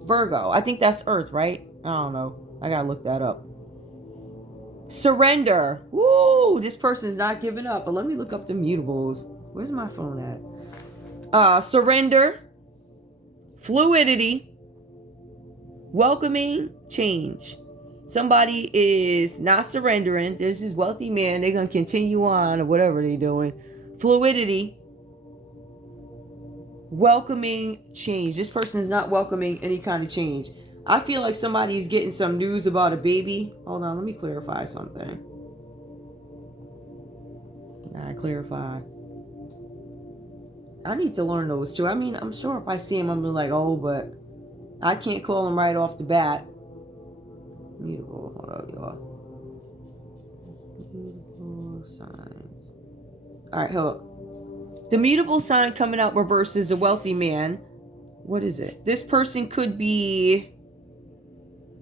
Virgo. I think that's Earth, right? I don't know. I gotta look that up. Surrender. Woo! This person is not giving up. But let me look up the mutables. Where's my phone at? Surrender. Fluidity. Welcoming change. Somebody is not surrendering. This is wealthy man. They're gonna continue on or whatever they're doing. Fluidity. Welcoming change. This person is not welcoming any kind of change. I feel like somebody's getting some news about a baby. Hold on, let me clarify something. Clarify. I need to learn those too. I mean, I'm sure if I see them, I'm like, oh, but I can't call them right off the bat. Mutable. Hold on, y'all. Mutable signs. All right, hold up. The mutable sign coming out reverse is a wealthy man. What is it? This person could be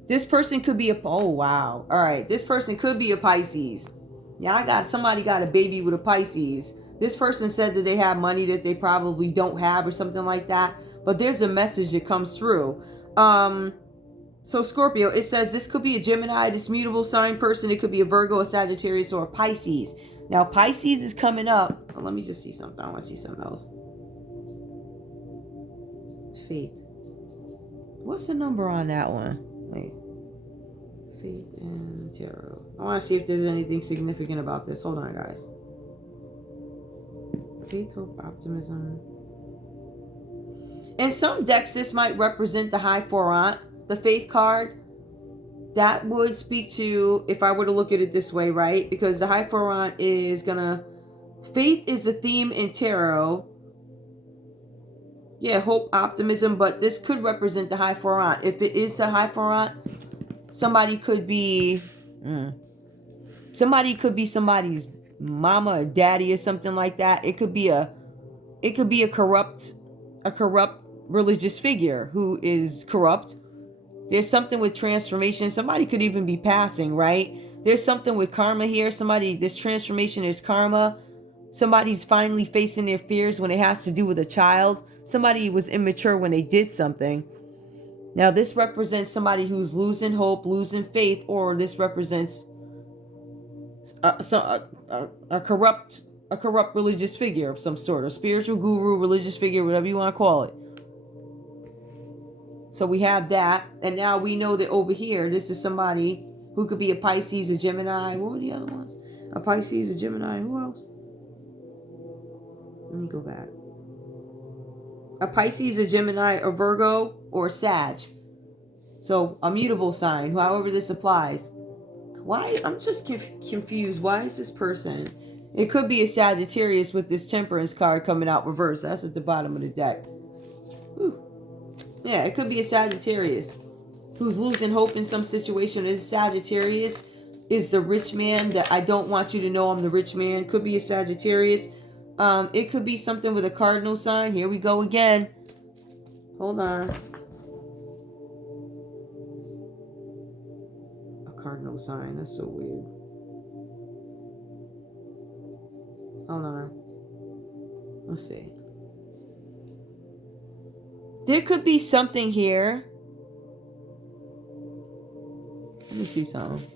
a, oh wow. All right. This person could be a Pisces. Yeah, somebody got a baby with a Pisces. This person said that they have money that they probably don't have or something like that. But there's a message that comes through. So Scorpio, it says this could be a Gemini, this mutable sign person. It could be a Virgo, a Sagittarius, or a Pisces. Now, Pisces is coming up. Oh, let me just see something. I want to see something else. Faith. What's the number on that one? Wait. Faith and tarot. I want to see if there's anything significant about this. Hold on, guys. Faith, hope, optimism. In some decks, this might represent the High Four Aunt, the Faith card. That would speak to, if I were to look at it this way, right? Because the High Four Aunt is gonna... Faith is a theme in tarot. Yeah, hope, optimism, but this could represent the High Four Aunt. If it is the High Four Aunt, somebody could be... Somebody could be somebody's mama or daddy or something like that. It could be a corrupt religious figure who is corrupt. There's something with transformation. Somebody could even be passing, right? There's something with karma here. This transformation is karma. Somebody's finally facing their fears when it has to do with a child. Somebody was immature when they did something. Now, this represents somebody who's losing hope, losing faith, or this represents a corrupt religious figure of some sort, a spiritual guru, religious figure, whatever you want to call it. So we have that, and now we know that over here, this is somebody who could be a Pisces, a Gemini. What were the other ones? A Pisces, a Gemini. Who else? Let me go back. A Pisces, a Gemini, a Virgo, or a Sag. So a mutable sign, however this applies. Why? I'm just confused. Why is this person? It could be a Sagittarius with this Temperance card coming out reverse. That's at the bottom of the deck. Whew. Yeah, it could be a Sagittarius who's losing hope in some situation. Is Sagittarius is the rich man that I don't want you to know I'm the rich man. Could be a Sagittarius. It could be something with a cardinal sign. Here we go again. Hold on. A cardinal sign. That's so weird. Hold on. Let's see. There could be something here. Let me see something.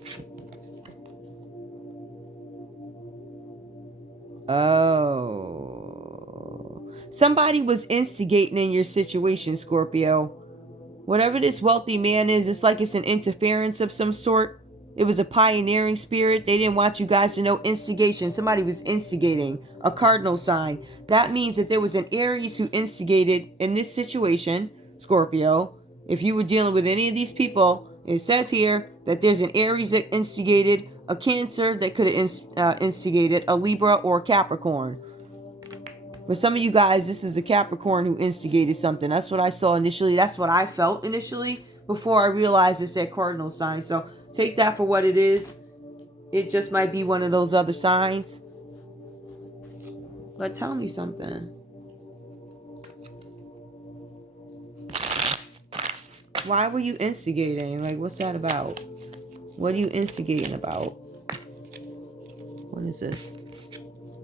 Oh. Somebody was instigating in your situation, Scorpio. Whatever this wealthy man is, it's like it's an interference of some sort. It was a pioneering spirit. They didn't want you guys to know. Instigation. Somebody was instigating. A cardinal sign. That means that there was an Aries who instigated in this situation, Scorpio. If you were dealing with any of these people, it says here that there's an Aries that instigated, a Cancer that could have instigated, a Libra or a Capricorn. For some of you guys, this is a Capricorn who instigated something. That's what I saw initially. That's what I felt initially before I realized it's that cardinal sign. So take that for what it is. It just might be one of those other signs. But tell me something. Why were you instigating? Like, what's that about? What are you instigating about? What is this?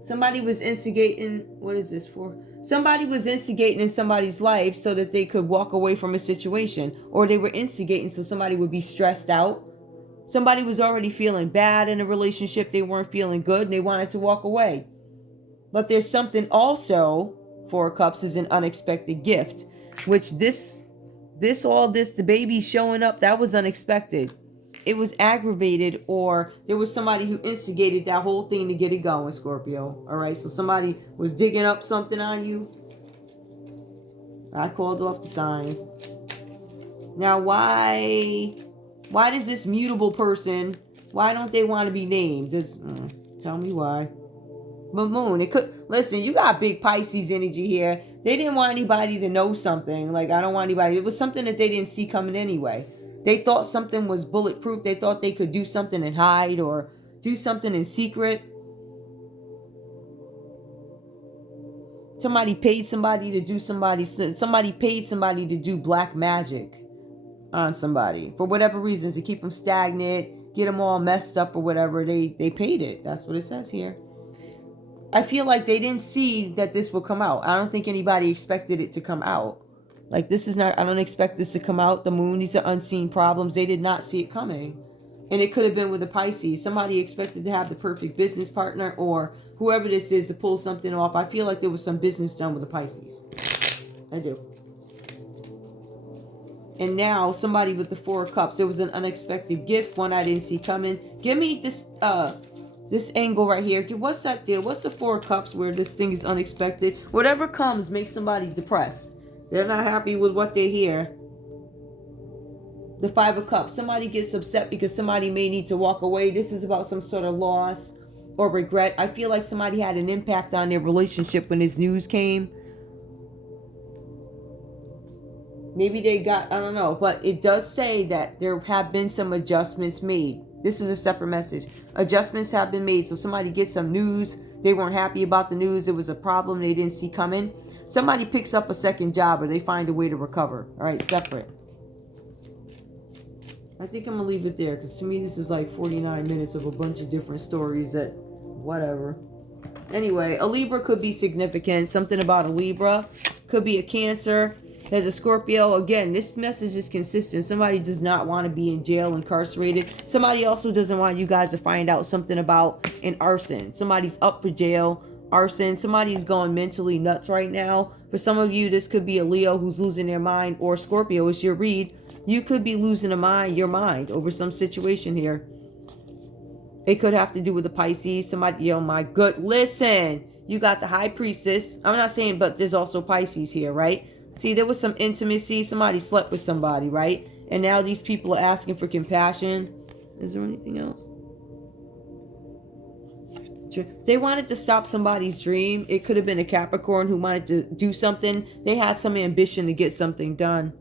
Somebody was instigating. What is this for? Somebody was instigating in somebody's life so that they could walk away from a situation. Or they were instigating so somebody would be stressed out. Somebody was already feeling bad in a relationship. They weren't feeling good and they wanted to walk away. But there's something also, Four of Cups is an unexpected gift. Which the baby showing up, that was unexpected. It was aggravated, or there was somebody who instigated that whole thing to get it going, Scorpio. All right, so somebody was digging up something on you. I called off the signs. Now, why does this mutable person, why don't they want to be named? Just tell me why. But Moon, it could, listen, you got big Pisces energy here. They didn't want anybody to know something. Like, I don't want anybody. It was something that they didn't see coming anyway. They thought something was bulletproof. They thought they could do something and hide or do something in secret. Somebody paid somebody to do somebody paid somebody to do black magic on somebody. For whatever reasons, to keep them stagnant, get them all messed up or whatever. They paid it. That's what it says here. I feel like they didn't see that this will come out. I don't think anybody expected it to come out. Like, this is not, I don't expect this to come out. The Moon, these are unseen problems. They did not see it coming. And it could have been with the Pisces. Somebody expected to have the perfect business partner or whoever this is to pull something off. I feel like there was some business done with the Pisces. I do. And now somebody with the Four of Cups. It was an unexpected gift, one I didn't see coming. Give me this angle right here. What's that deal? What's the Four of Cups where this thing is unexpected? Whatever comes makes somebody depressed. They're not happy with what they hear. The Five of Cups. Somebody gets upset because somebody may need to walk away. This is about some sort of loss or regret. I feel like somebody had an impact on their relationship when this news came. Maybe they got, I don't know. But it does say that there have been some adjustments made. This is a separate message. Adjustments have been made. So somebody gets some news. They weren't happy about the news. It was a problem they didn't see coming. Somebody picks up a second job or they find a way to recover. All right, separate. I think I'm going to leave it there because to me this is like 49 minutes of a bunch of different stories that whatever. Anyway, a Libra could be significant. Something about a Libra. Could be a Cancer. There's a Scorpio. Again, this message is consistent. Somebody does not want to be in jail, incarcerated. Somebody also doesn't want you guys to find out something about an arson. Somebody's up for jail. Arson. Somebody's going mentally nuts right now. For some of you, this could be a Leo who's losing their mind, or Scorpio is your read. You could be losing your mind over some situation here. It could have to do with the Pisces. Somebody, oh my good, listen. You got the High Priestess. I'm not saying, but there's also Pisces here, right? See, there was some intimacy. Somebody slept with somebody, right? And now these people are asking for compassion. Is there anything else? They wanted to stop somebody's dream. It could have been a Capricorn who wanted to do something. They had some ambition to get something done.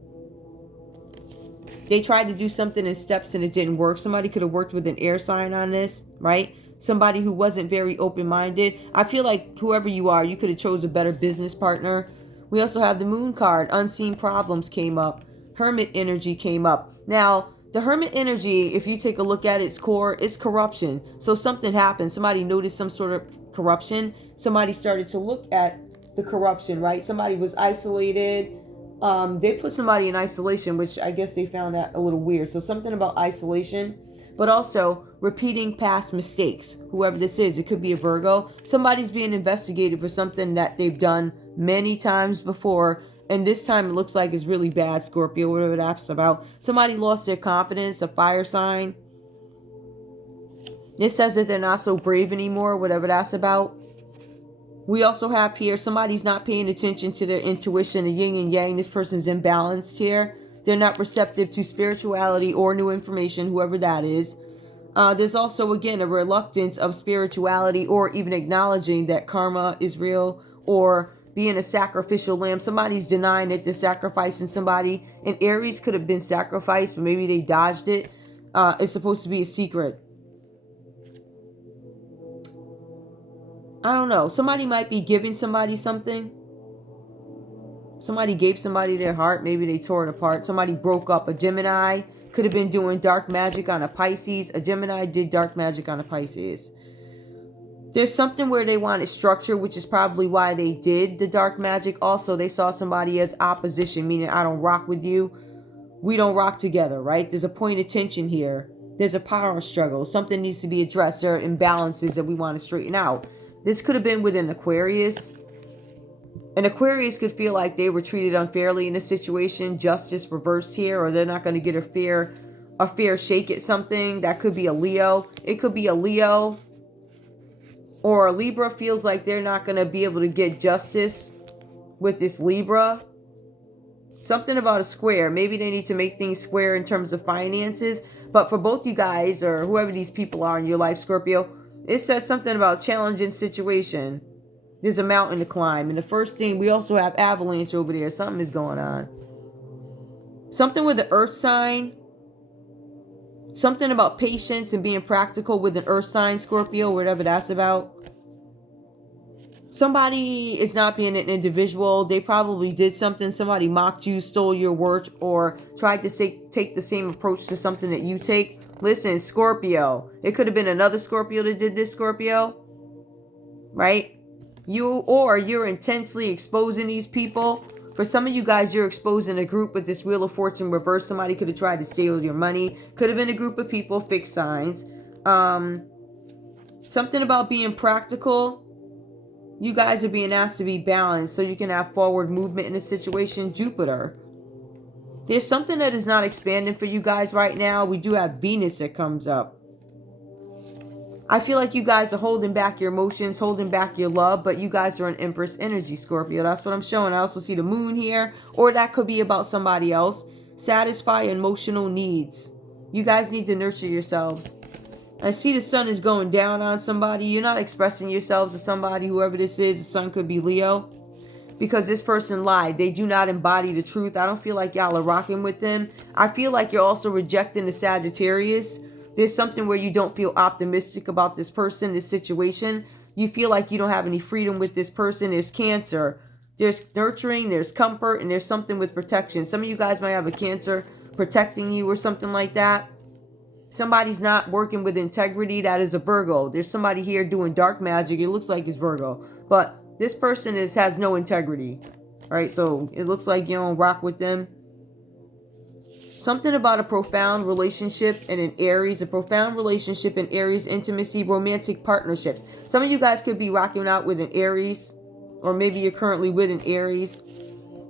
They tried to do something in steps and it didn't work. Somebody could have worked with an air sign on this, right? Somebody who wasn't very open-minded. I feel like whoever you are, you could have chose a better business partner. We also have the Moon card. Unseen problems came up. Hermit energy came up. Now, the Hermit energy, if you take a look at its core, it's corruption. So something happened. Somebody noticed some sort of corruption. Somebody started to look at the corruption, right? Somebody was isolated. They put somebody in isolation, which I guess they found that a little weird. So something about isolation, but also repeating past mistakes. Whoever this is, it could be a Virgo. Somebody's being investigated for something that they've done many times before. And this time it looks like it's really bad, Scorpio, whatever that's about. Somebody lost their confidence, a fire sign. It says that they're not so brave anymore, whatever that's about. We also have here, somebody's not paying attention to their intuition, the yin and yang. This person's imbalanced here. They're not receptive to spirituality or new information, whoever that is. There's also, again, a reluctance of spirituality or even acknowledging that karma is real or being a sacrificial lamb. Somebody's denying that they're sacrificing somebody. And Aries could have been sacrificed, but maybe they dodged it. It's supposed to be a secret. I don't know. Somebody might be giving somebody something. Somebody gave somebody their heart. Maybe they tore it apart. Somebody broke up. A Gemini could have been doing dark magic on a Pisces. A Gemini did dark magic on a Pisces. There's something where they wanted structure, which is probably why they did the dark magic. Also, they saw somebody as opposition, meaning I don't rock with you. We don't rock together, right? There's a point of tension here. There's a power struggle. Something needs to be addressed. There are imbalances that we want to straighten out. This could have been with an Aquarius. An Aquarius could feel like they were treated unfairly in a situation. Justice reversed here, or they're not going to get a fair shake at something. That could be a Leo. It could be a Leo. Or a Libra feels like they're not going to be able to get justice with this Libra. Something about a square. Maybe they need to make things square in terms of finances. But for both you guys, or whoever these people are in your life, Scorpio, it says something about challenging situation. There's a mountain to climb. And the first thing, we also have avalanche over there. Something is going on. Something with the earth sign. Something about patience and being practical with an earth sign, Scorpio, whatever that's about. Somebody is not being an individual. They probably did something. Somebody mocked you, stole your work, or tried to take the same approach to something that you take. Listen, Scorpio. It could have been another Scorpio that did this, Scorpio. Right? You're intensely exposing these people. For some of you guys, you're exposing a group with this Wheel of Fortune reverse. Somebody could have tried to steal your money. Could have been a group of people, fixed signs. Something about being practical. You guys are being asked to be balanced so you can have forward movement in a situation. Jupiter. There's something that is not expanding for you guys right now. We do have Venus that comes up. I feel like you guys are holding back your emotions, holding back your love, but you guys are an Empress energy, Scorpio. That's what I'm showing. I also see the moon here, or that could be about somebody else. Satisfy emotional needs. You guys need to nurture yourselves. I see the sun is going down on somebody. You're not expressing yourselves to somebody, whoever this is. The sun could be Leo. Because this person lied. They do not embody the truth. I don't feel like y'all are rocking with them. I feel like you're also rejecting the Sagittarius. There's something where you don't feel optimistic about this person, this situation. You feel like you don't have any freedom with this person. There's Cancer. There's nurturing, there's comfort, and there's something with protection. Some of you guys might have a Cancer protecting you or something like that. Somebody's not working with integrity. That is a Virgo. There's somebody here doing dark magic. It looks like it's Virgo. But this person has no integrity. Right? So it looks like you don't rock with them. Something about a profound relationship and an Aries. A profound relationship in Aries, intimacy, romantic partnerships. Some of you guys could be rocking out with an Aries. Or maybe you're currently with an Aries.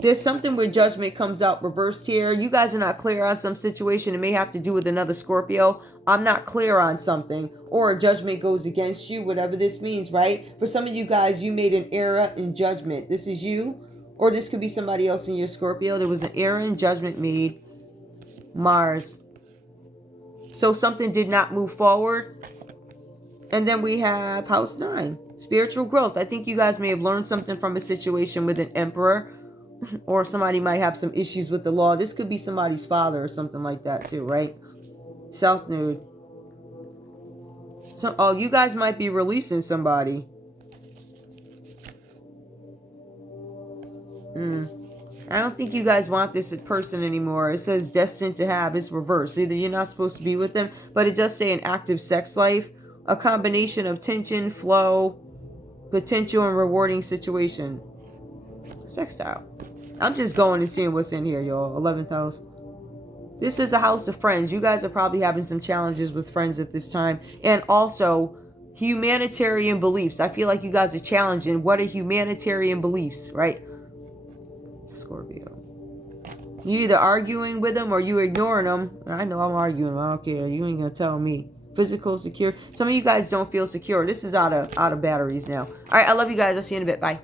There's something where judgment comes out reversed here. You guys are not clear on some situation. It may have to do with another Scorpio. I'm not clear on something, or a judgment goes against you, whatever this means, right? For some of you guys, you made an error in judgment. This is you, or this could be somebody else in your Scorpio. There was an error in judgment made. Mars. So something did not move forward. And then we have house 9, spiritual growth. I think you guys may have learned something from a situation with an emperor, or somebody might have some issues with the law. This could be somebody's father or something like that too, right? South Node. So, oh, you guys might be releasing somebody. I don't think you guys want this person anymore. It says destined to have. It's reversed. Either you're not supposed to be with them, but it does say an active sex life. A combination of tension, flow, potential, and rewarding situation. Sextile. I'm just going and seeing what's in here, y'all. 11th house. This is a house of friends. You guys are probably having some challenges with friends at this time. And also, humanitarian beliefs. I feel like you guys are challenging what are humanitarian beliefs, right? Scorpio. You either arguing with them or you ignoring them. I know I'm arguing. I don't care. You ain't gonna tell me. Physical secure. Some of you guys don't feel secure. This is out of batteries now. All right, I love you guys. I'll see you in a bit. Bye.